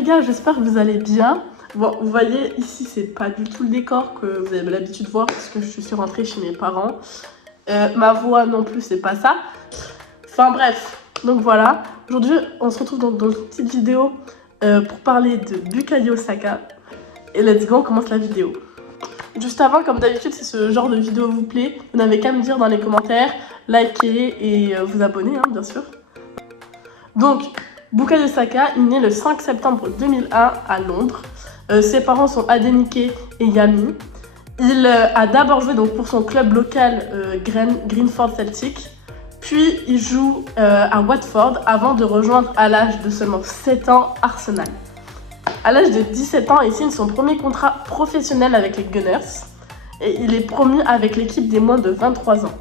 les gars, j'espère que vous allez bien. Bon, vous voyez, ici, c'est pas du tout le décor que vous avez l'habitude de voir parce que je suis rentrée chez mes parents. Ma voix non plus, c'est pas ça. Enfin bref, donc voilà. Aujourd'hui, on se retrouve dans une petite vidéo pour parler de Bukayo Saka. Et let's go, on commence la vidéo. Juste avant, comme d'habitude, si ce genre de vidéo vous plaît, vous n'avez qu'à me dire dans les commentaires, liker et vous abonner, hein, bien sûr. Donc, Bukayo Saka est né le 5 septembre 2001 à Londres. Ses parents sont Adenike et Yami. Il a d'abord joué donc, pour son club local Greenford Celtic. Puis il joue à Watford avant de rejoindre à l'âge de seulement 7 ans Arsenal. À l'âge de 17 ans, il signe son premier contrat professionnel avec les Gunners. Et il est promu avec l'équipe des moins de 23 ans.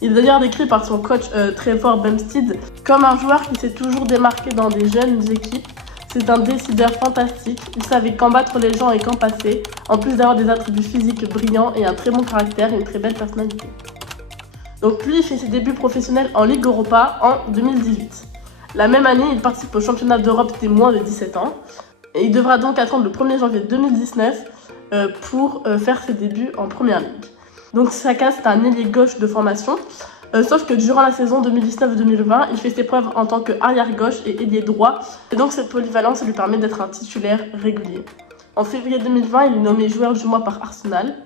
Il est d'ailleurs décrit par son coach Trevor Bumstead comme un joueur qui s'est toujours démarqué dans des jeunes équipes. C'est un décideur fantastique, il savait quand battre les gens et quand passer, en plus d'avoir des attributs physiques brillants et un très bon caractère et une très belle personnalité. Donc lui, il fait ses débuts professionnels en Ligue Europa en 2018. La même année, il participe au championnat d'Europe des moins de 17 ans. Et il devra donc attendre le 1er janvier 2019 pour faire ses débuts en Première Ligue. Donc Saka, c'est un ailier gauche de formation, sauf que durant la saison 2019-2020, il fait ses preuves en tant qu'arrière gauche et ailier droit, et donc cette polyvalence lui permet d'être un titulaire régulier. En février 2020, il est nommé joueur du mois par Arsenal.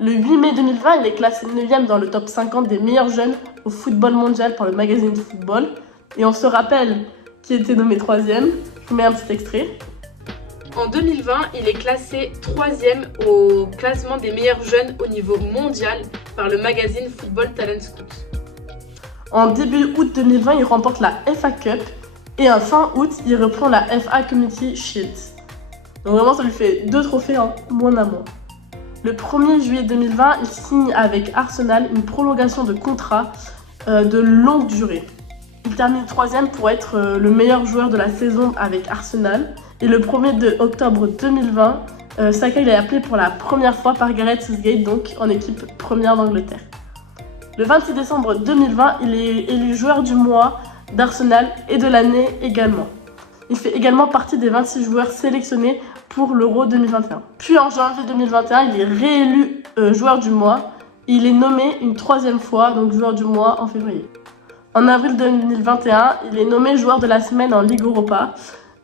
Le 8 mai 2020, il est classé 9e dans le top 50 des meilleurs jeunes au football mondial par le magazine Football. Et on se rappelle qu'il était nommé 3e. Je vous mets un petit extrait. En 2020, il est classé 3e au classement des meilleurs jeunes au niveau mondial par le magazine Football Talent Scout. En début août 2020, il remporte la FA Cup et en fin août, il reprend la FA Community Shield. Donc vraiment, ça lui fait 2 trophées en moins d'un mois. Le 1er juillet 2020, il signe avec Arsenal une prolongation de contrat de longue durée. Il termine 3e pour être le meilleur joueur de la saison avec Arsenal. Et le 1er octobre 2020, Saka il est appelé pour la première fois par Gareth Southgate, donc en équipe première d'Angleterre. Le 26 décembre 2020, il est élu joueur du mois d'Arsenal et de l'année également. Il fait également partie des 26 joueurs sélectionnés pour l'Euro 2021. Puis en janvier 2021, il est réélu joueur du mois. Il est nommé une 3e fois, donc joueur du mois en février. En avril 2021, il est nommé joueur de la semaine en Ligue Europa.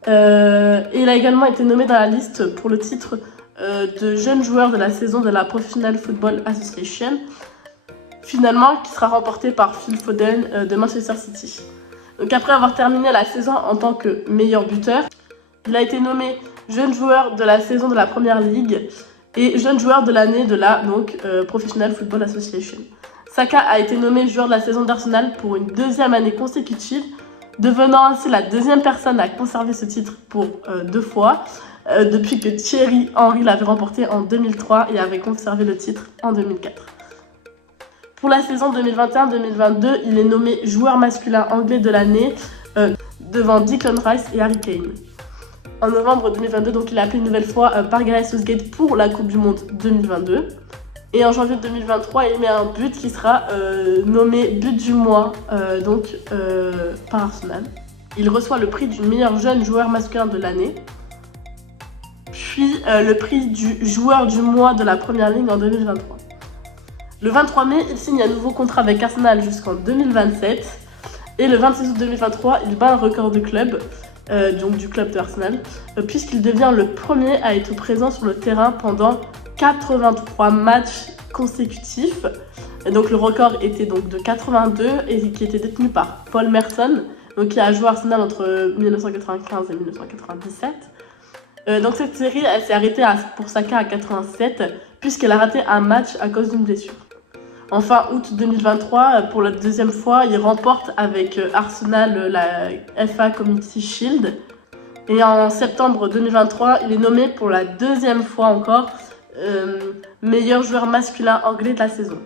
Et il a également été nommé dans la liste pour le titre de jeune joueur de la saison de la Professional Football Association, finalement qui sera remporté par Phil Foden de Manchester City. Donc après avoir terminé la saison en tant que meilleur buteur, il a été nommé jeune joueur de la saison de la Première Ligue et jeune joueur de l'année de la Professional Football Association. Saka a été nommé joueur de la saison d'Arsenal pour une 2e année consécutive, devenant ainsi la 2e personne à conserver ce titre pour 2 fois, depuis que Thierry Henry l'avait remporté en 2003 et avait conservé le titre en 2004. Pour la saison 2021-2022, il est nommé joueur masculin anglais de l'année devant Declan Rice et Harry Kane. En novembre 2022, donc, il est appelé une nouvelle fois par Gareth Southgate pour la Coupe du Monde 2022. Et en janvier 2023, il met un but qui sera nommé but du mois par Arsenal. Il reçoit le prix du meilleur jeune joueur masculin de l'année, puis le prix du joueur du mois de la Première Ligue en 2023. Le 23 mai, il signe un nouveau contrat avec Arsenal jusqu'en 2027. Et le 26 août 2023, il bat un record de club, donc du club de Arsenal, puisqu'il devient le premier à être présent sur le terrain pendant 83 matchs consécutifs. Et donc le record était donc de 82 et qui était détenu par Paul Merson, donc qui a joué à Arsenal entre 1995 et 1997. Donc cette série, elle s'est arrêtée pour Saka à 87, puisqu'elle a raté un match à cause d'une blessure. En fin août 2023, pour la 2e fois, il remporte avec Arsenal la FA Community Shield. Et en septembre 2023, il est nommé pour la 2e fois encore meilleur joueur masculin anglais de la saison.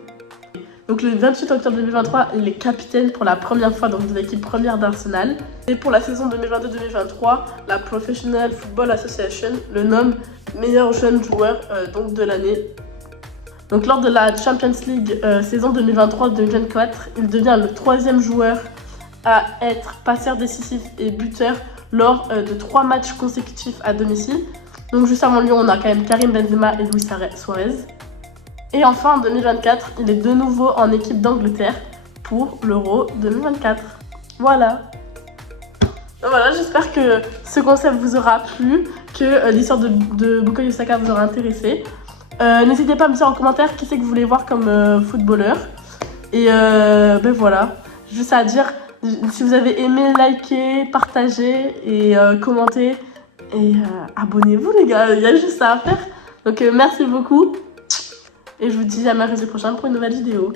Donc le 28 octobre 2023, il est capitaine pour la première fois dans l'équipe première d'Arsenal. Et pour la saison 2022-2023, la Professional Football Association le nomme meilleur jeune joueur de l'année. Donc lors de la Champions League saison 2023-2024, il devient le 3e joueur à être passeur décisif et buteur lors de 3 matchs consécutifs à domicile. Donc juste avant lui, on a quand même Karim Benzema et Luis Suarez. Et enfin, en 2024, il est de nouveau en équipe d'Angleterre pour l'Euro 2024. Voilà. Donc voilà, j'espère que ce concept vous aura plu, que l'histoire de Bukayo Saka vous aura intéressé. N'hésitez pas à me dire en commentaire qui c'est que vous voulez voir comme footballeur. Et ben voilà, juste à dire, si vous avez aimé, likez, partagez et commentez. Et abonnez-vous les gars, il y a juste ça à faire. Donc merci beaucoup. Et je vous dis à mercredi prochain pour une nouvelle vidéo.